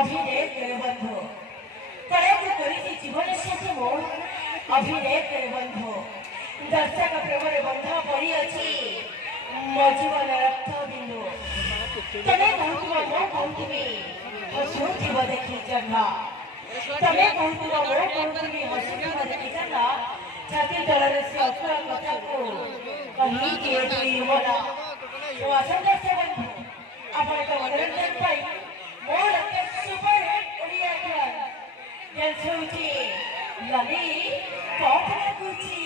অভিলেখ বন্ধু প্রয়োগ করেছি জীবনের সাথে মো অভিলেখ বন্ধু দর্শক প্রেমরে বন্ধ পড়িଅଛି ମୋ ଜୀବନ ରକ୍ତ ବିନ୍ଦୁ ତମେ କହୁଥିବ ମୁଁ କହୁଥିବି ହସୁଥିବ ଦେଖି ଜହ୍ନ ତମେ କହୁଥିବ ମୁଁ କହୁଥିବି ହସୁଥିବ ଦେଖି ଜହ୍ନ ଛାତି ତଳରେ ସେ ଅସୁର କଥାକୁ କହିକି ଏଠି ମନ ମୋ ଅସଂଘର୍ଷ ବନ୍ଧୁ ଆପଣଙ୍କ ମନୋରଞ୍ଜନ ପାଇଁ ମୋର ସୁପର ହିଟ୍ ଓଡ଼ିଆ ଡ୍ୟାନ୍ସ ହେଉଛି ଲଲି ପପ୍ ଲାଗୁଛି।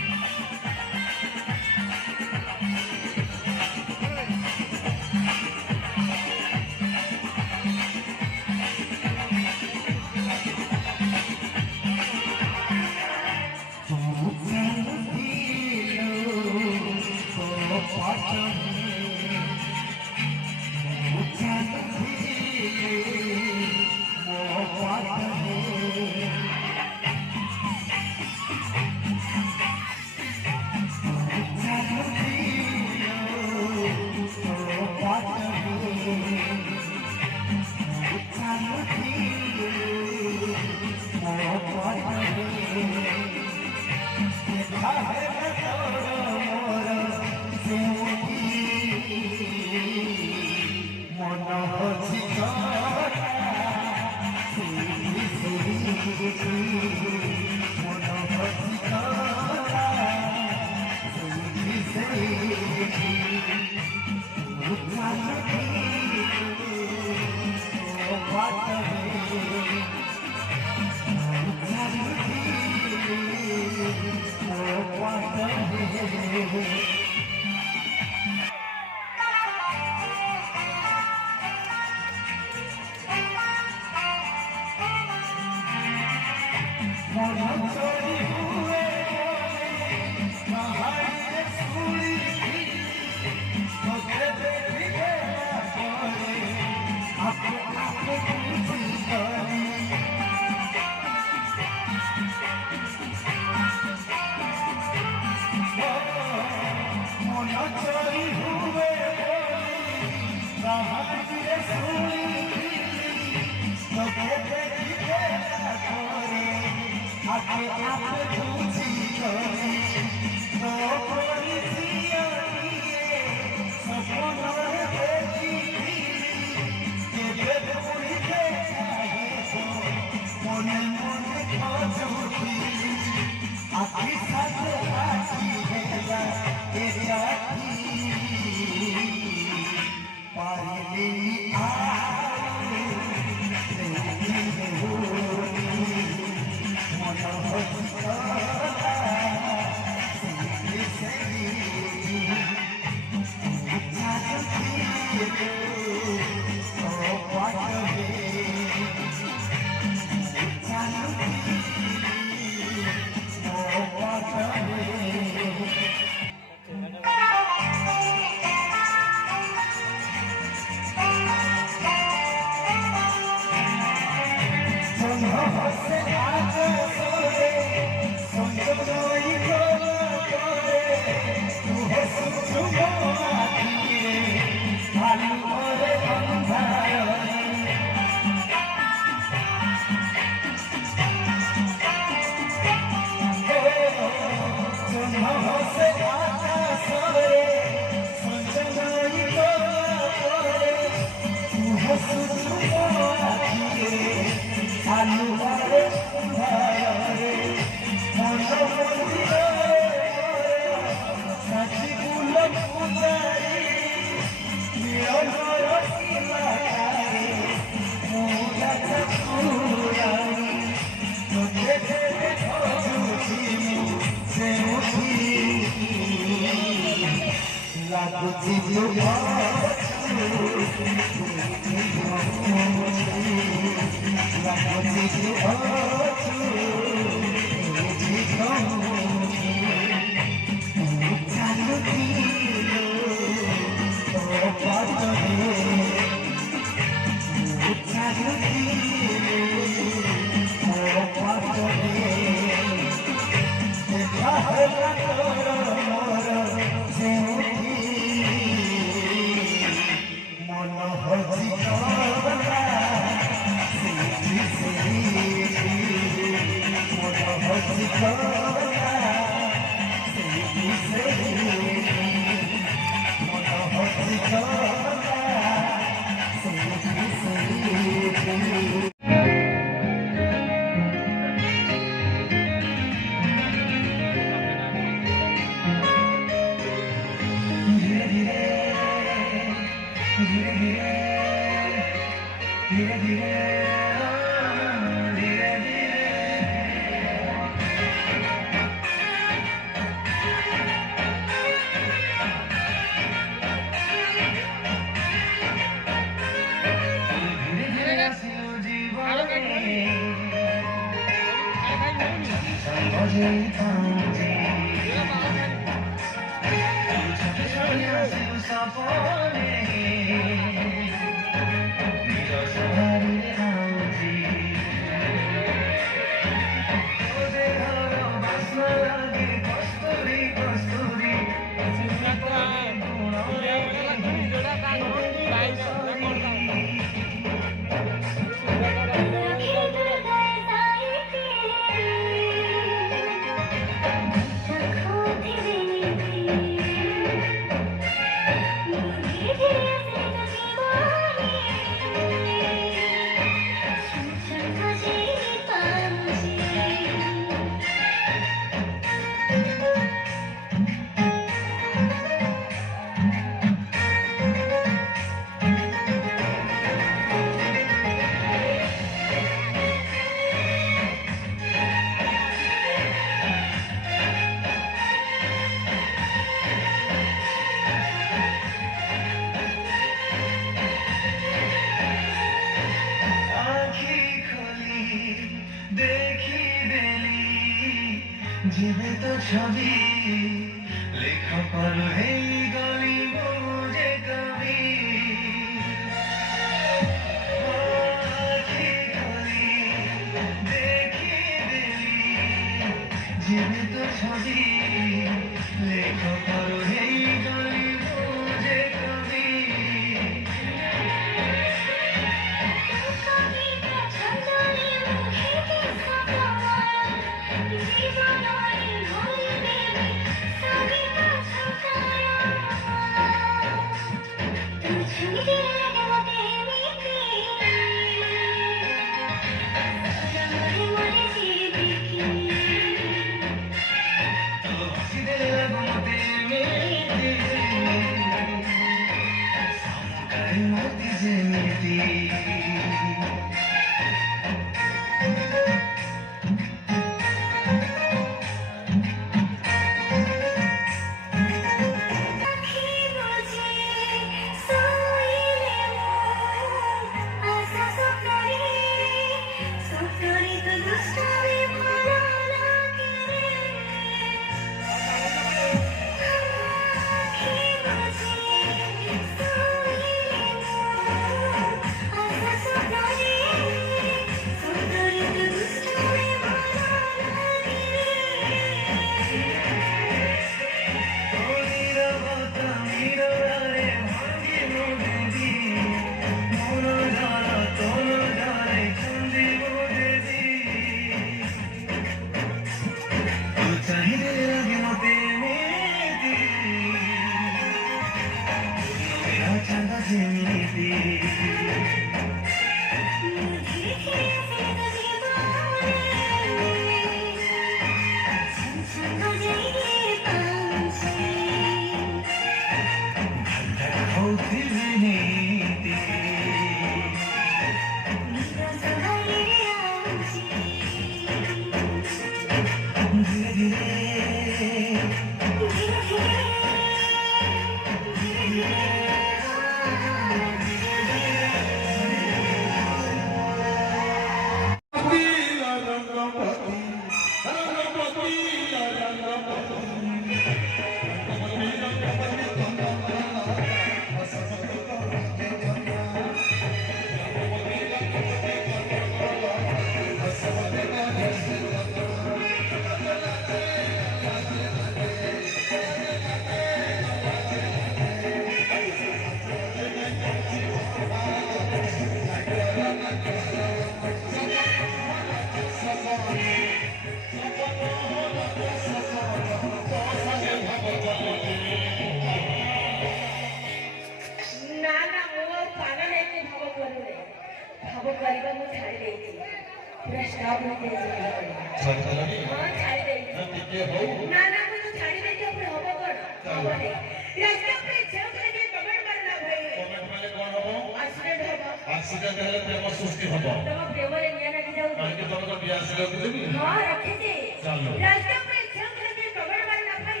एक्सीडेंट हेले प्रेम सृष्टि हबो तम प्रेम रे निया ना जाऊ काहे तम को बियाह से लोग देबी हां रखे जे चलो रास्ता पे छम लगे कमर मार ना भाई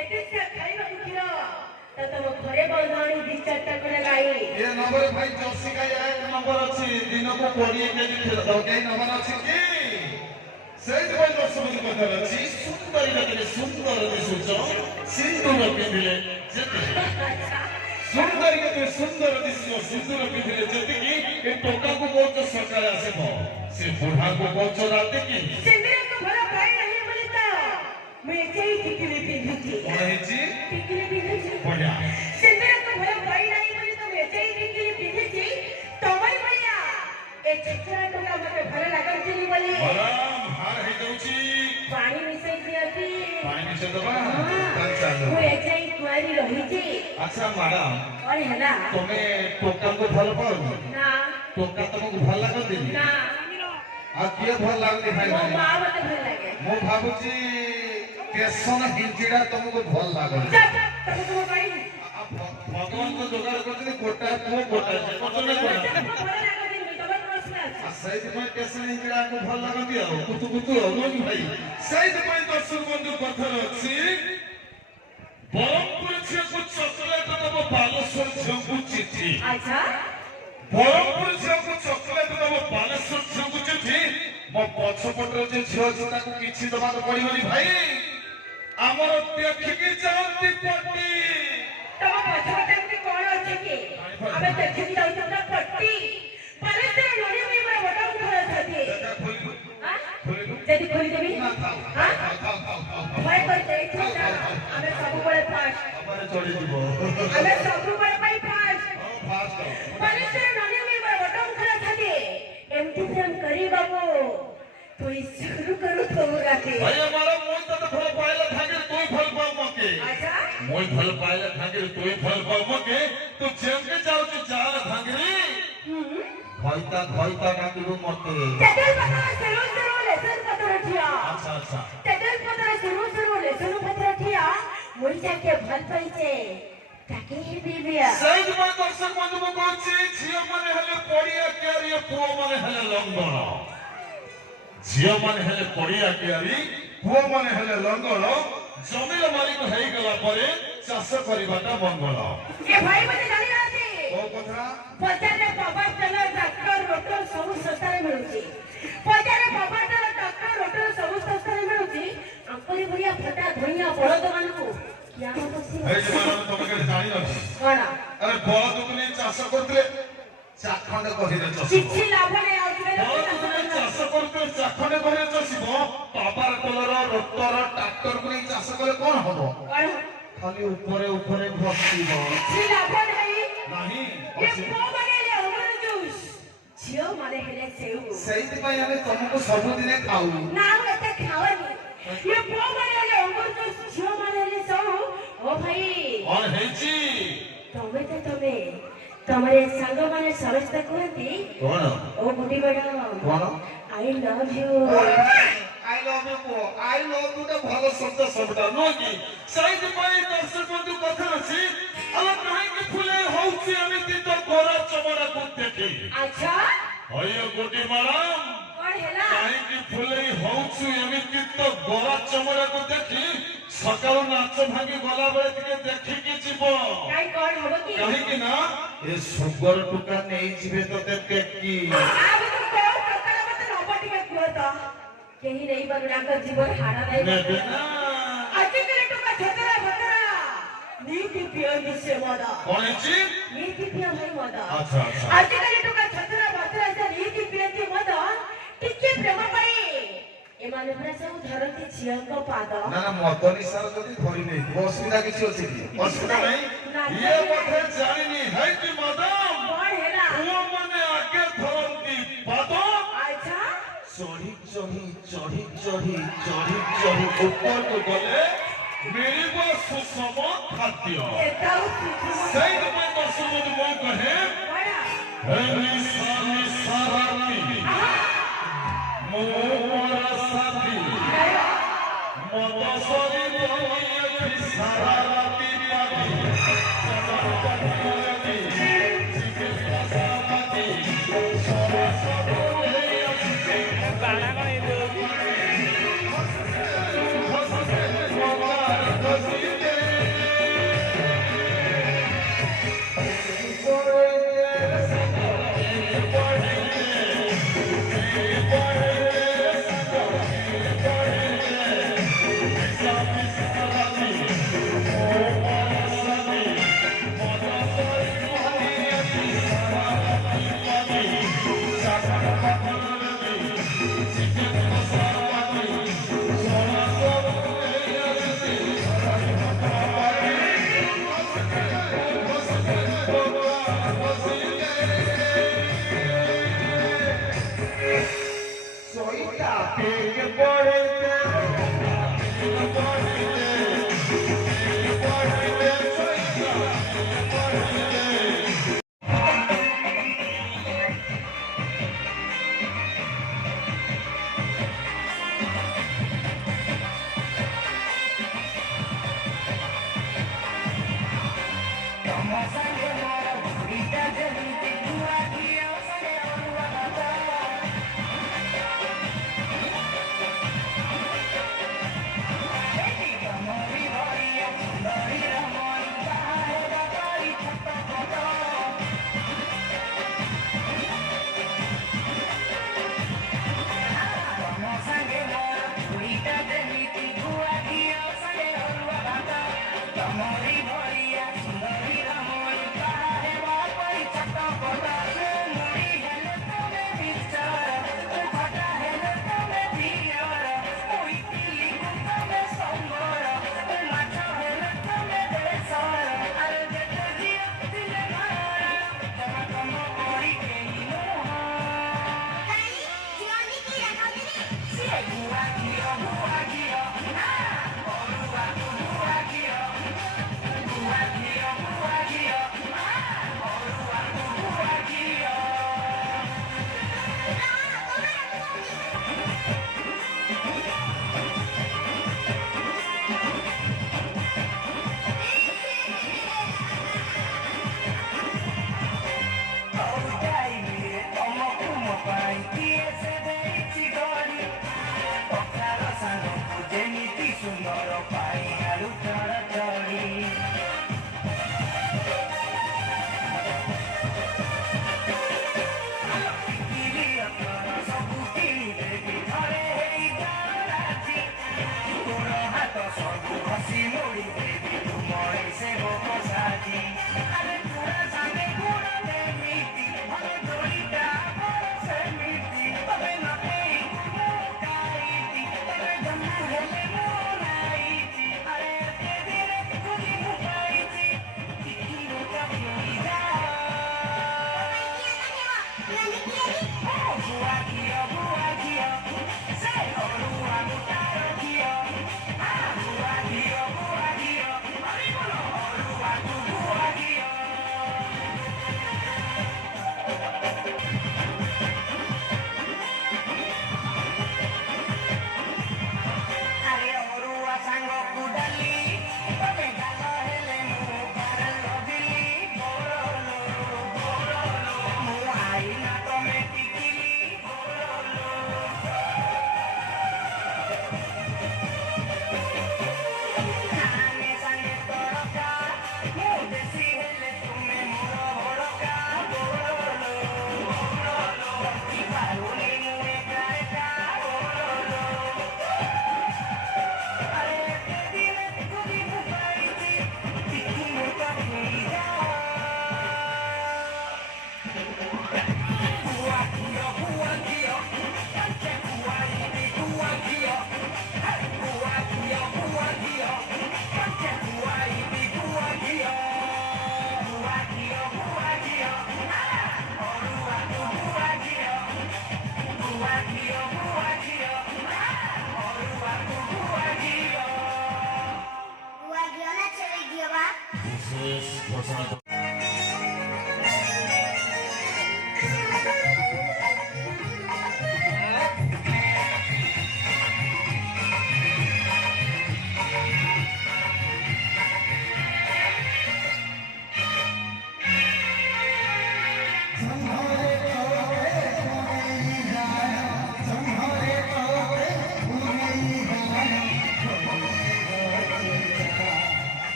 एते से खाइबा कुथिरो त तम घरे बंधाणी दी चारटा करे गाई ए नंबर भाई जर्सी का एक नंबर अछि दिन को 20 केजी खेल दो के नंबर अछि की सेट भाई दर्शक को कथा अछि सुंदर लगे सुंदर दिसुचो सिंदूर पिंदिले जेते सुंदर के सुंदर दिसो सुंदर पिंदिले जेते की ए टोका को बहुत सरकार आसे भो से बूढ़ा को बहुत राते की से मेरे को भला भाई नहीं बोलता मैं एई टिकली पिंदी कौन है जी टिकली पिंदी बढ़िया से मेरे को भला भाई नहीं बोलता मैं एई टिकली पिंदी तमई भैया ए छकरा टोका मते भले लागल छी बोली बलम हार हे दउची पानी मिसई दियती पानी मिसई दबा तन चालो मैं एई कुआरी रही छी अच्छा मैडम और हैला तमे टोका को भल पाओ ना टोका तुमको भल लागल ना आ किए भल लागल भाई मो मां मते भल लागे मो भाबुची केसन हिंजिड़ा तुमको भल लागल तुमको भाई भगवान को जोगाड़ करते गोटा को गोटा से कतो ने कोना सही में केसन हिंजिड़ा को भल लागल दिया कुतु कुतु हो भाई सही में दर्शक बंधु पत्थर अछि बरमपुर से कुछ चॉकलेट दबो बालेश्वर से कुछ चिट्ठी अच्छा बरमपुर से कुछ चॉकलेट दबो बालेश्वर से कुछ चिट्ठी मो पछपटर जे झियो जोटा को किछि दबा को पड़िबनी भाई हमर देखि जांती पट्टी तम पछपटर के कोन अछि के अबे देखि जाउ त पट्टी बालेश्वर नोनी में मोर बटा उठा छथि हां जदी खोली देबी हां भाई कर दे छोटा हमें सब बड़े फास्ट हमारे चढ़ी जीवो हमें सब बड़े भाई फास्ट फास्ट बालेश्वर नोनी में मोर बटा उठा छथि एमटी से हम करी बाबू तो शुरू करो तो गाते भाई हमारा मोय त फल पाइला थाके तोय फल पाव मके अच्छा मोय फल पाइला थाके तोय फल पाव मके तो जेम के जाऊ तो जार थाके घइता का किलो मते तेल पत्रा सुरू लेसन पत्रा ठिया अच्छा अच्छा तेल पत्रा सुरू लेसन पत्रा ठिया मोई जाके भल पाइছে ताके ही बीबिया सही में दर्शक बंधु को कहछि झियो माने हले पड़िया केरिया पुओ माने हले लंगड़ झियो माने हले पड़िया केरी पुओ माने हले लंगड़ जमीन मालिक हेई गला परे चाष करिबाटा मंगल ए भाई मते जानि आसी ओ कथा पचारे बाबा चलो डॉक्टर रोटर सब सस्तारे मिलुची पचारे बाबा चलो डॉक्टर रोटर सब सस्तारे मिलुची अंकरी भरिया फटा धोइया बळद मानू क्या बसी ए जमाना में तमे के जानि न कोना अरे बळद दुकनी चाष करतले चाखंड कहिरे चस किछि लाभ नै आउतबे बळद दुकनी चाष करतले चाखंड कहिरे चसिबो पापार कलर रोटर ट्रैक्टर को चाष करे कोन हबो कोन खाली ऊपरे ऊपरे भक्तिबो किछि लाभ नै नहीं ये को बनेले हमर जूस झियो माने हेले सेउ सही में हमें तुमको सब दिन खाऊ ना एते खावनी ये को बनेले हमर जूस झियो माने हेले सेउ ओ भाई और हेची तमे तो तमे तमरे संग माने समस्त कहती कौन ओ गुडी बड़ा कौन I love you I love you को आई लव यू तो भलो शब्द सबटा नो की सही में दर्शक बंधु कथा अछि अल काहे के फुले होउची अमिति तो गोरा चमड़ा को देखी अच्छा होय गुडी मैडम कौन ହେଲା କାହିଁକି ଫୁଲେଇ ହଉଛୁ ଏମିତି ତ ଗୋରା ଚମଡ଼ାକୁ ଦେଖି ସକାଳୁ ନାଚ ଭାଙ୍ଗି ଗଲା ବେଳେ ଟିକେ ଦେଖିକି ଯିବ। କାଇଁ କଣ ହବ କି? କାହିଁକି ନା ଏ ସୁଗର ଟୁକା ନେଇଯିବେ ତତେ ଟେକି। ଆବେ ତ କୋଉ ପ୍ରକାର ମତେ ନବ ଟିକେ କୁହ ତ। କେହି ନେଇ ପାରୁନାଙ୍କ ଜୀବନ ହାରା ନାହିଁ। ନେବେ ନା ଆଜିକାଲି ଟଙ୍କା ଛତରା ଭତରା ନୀତି ପିଅନ୍ତି ସେ ମଦ। କଣ ହେଇଛି? ନୀତି ପିଅ ଭାଇ ମଦ। ଆଚ୍ଛା ଆଚ୍ଛା। ଆଜିକାଲି ଟଙ୍କା ଛତରା ଭତରା ସେ ନୀତି ପିଅନ୍ତି ମଦ ଟିକେ ପ୍ରେମ ପାଇଁ ଏମାନେ ପୁରା ସବୁ ଧରନ୍ତି ଝିଅଙ୍କ ପାଦ। ନା ନା ମଦ ନିଶାର ଯଦି ଧରି ନେଇଥିବ ଅସୁବିଧା କିଛି ଅଛି କି? ଅସୁବିଧା ନାହିଁ। ଇଏ ବୋଧେ ଜାଣିନି ହେଇଟି ମ୍ୟାଡାମ କଣ ହେଲା? ପୁଅମାନେ ଆଗେ ଧରନ୍ତି ପାଦ। ଆଚ୍ଛା ଚଢି ଚଢି ଚଢି ଚଢି ଚଢି ଚଢି ଉପରକୁ ଗଲେ ମିଳିବ ସୁଷମ ଖାଦ୍ୟ। ଏଟାও ସୁଷମ ସେଇଥିପାଇଁ ଦର୍ଶକ ମୁଁ କହେ କଣ? ହେ ନିଶା ନିଶା ରାତି ମୋର ସାଥୀ ମଦ ସରି ଗଲି ସାରା ରାତି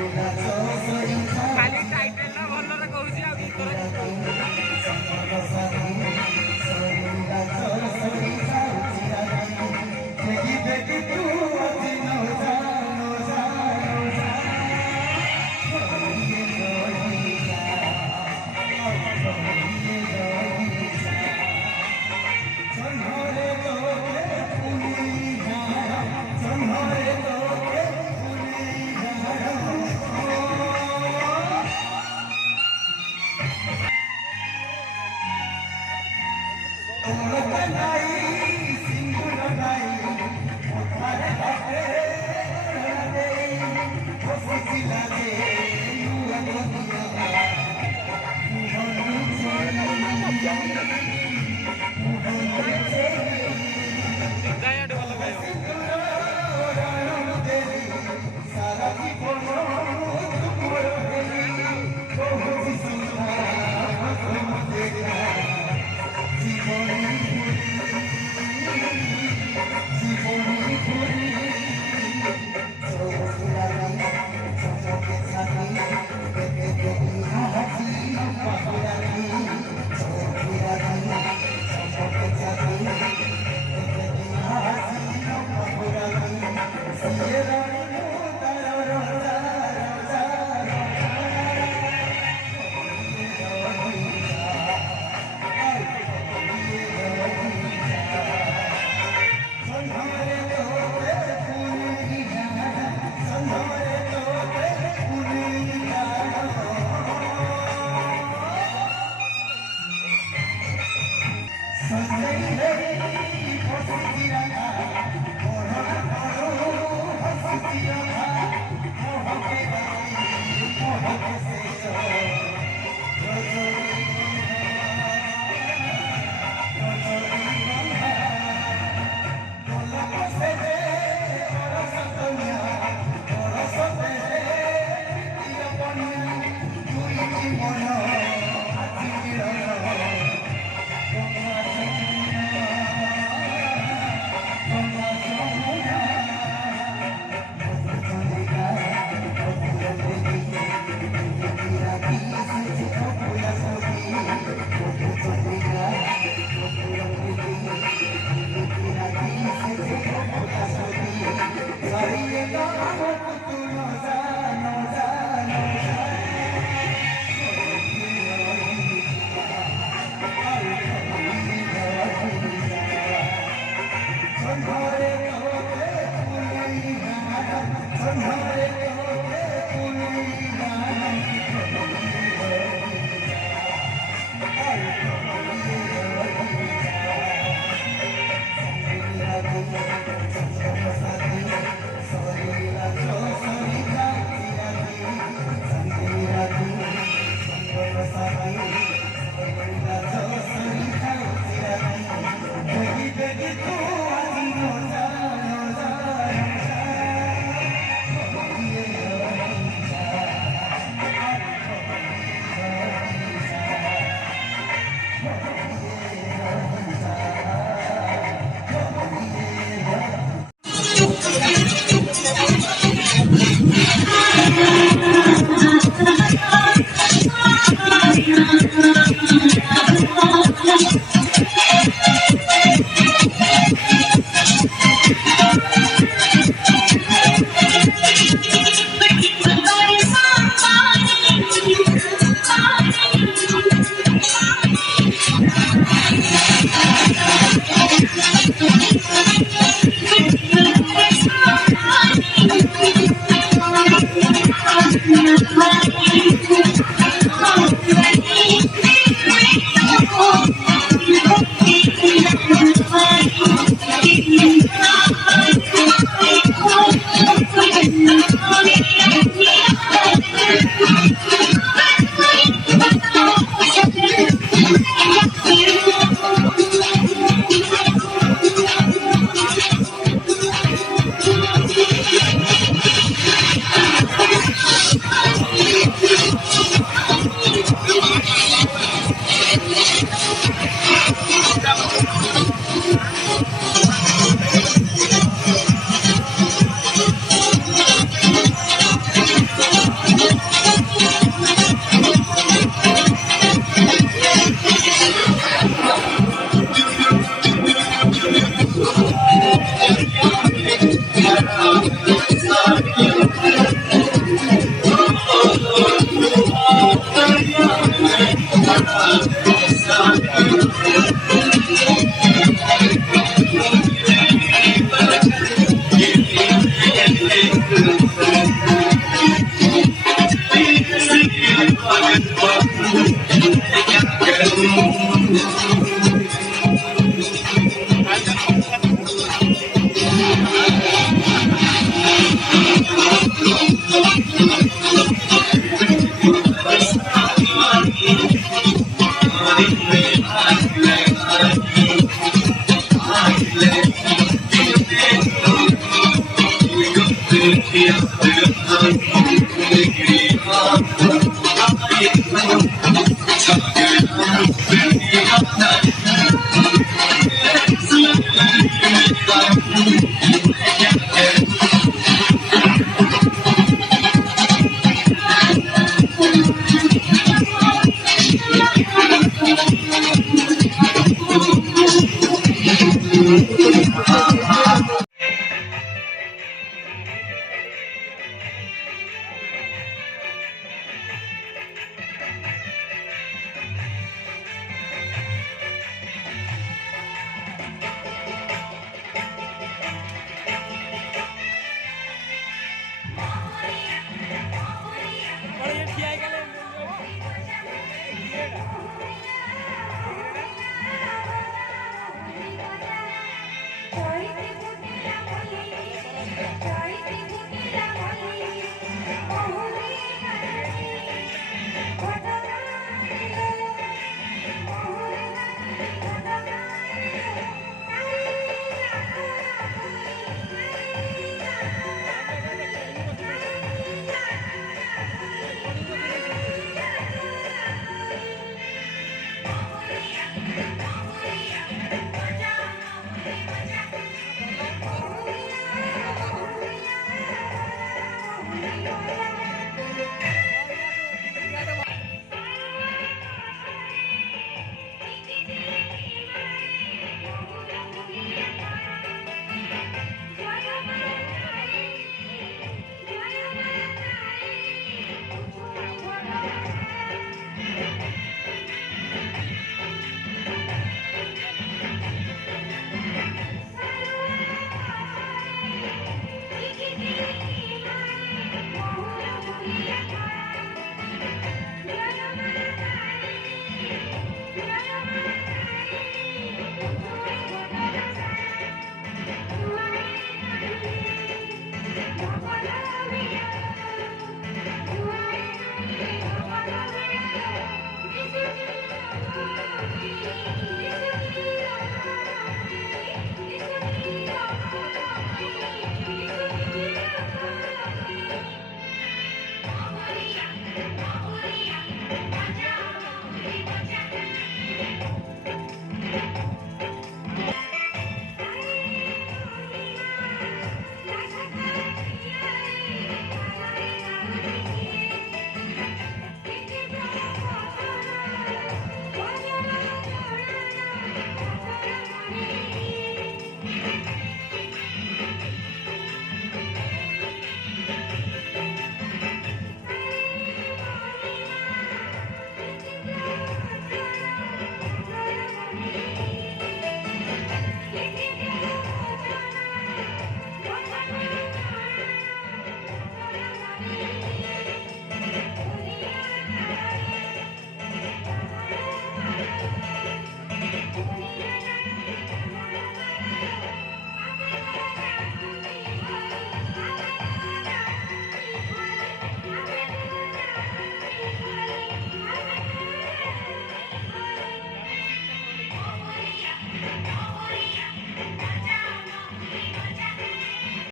ଖାଲି ଟାଇଟେଲଟା ଭଲରେ କହୁଛି ଆଉ Somebody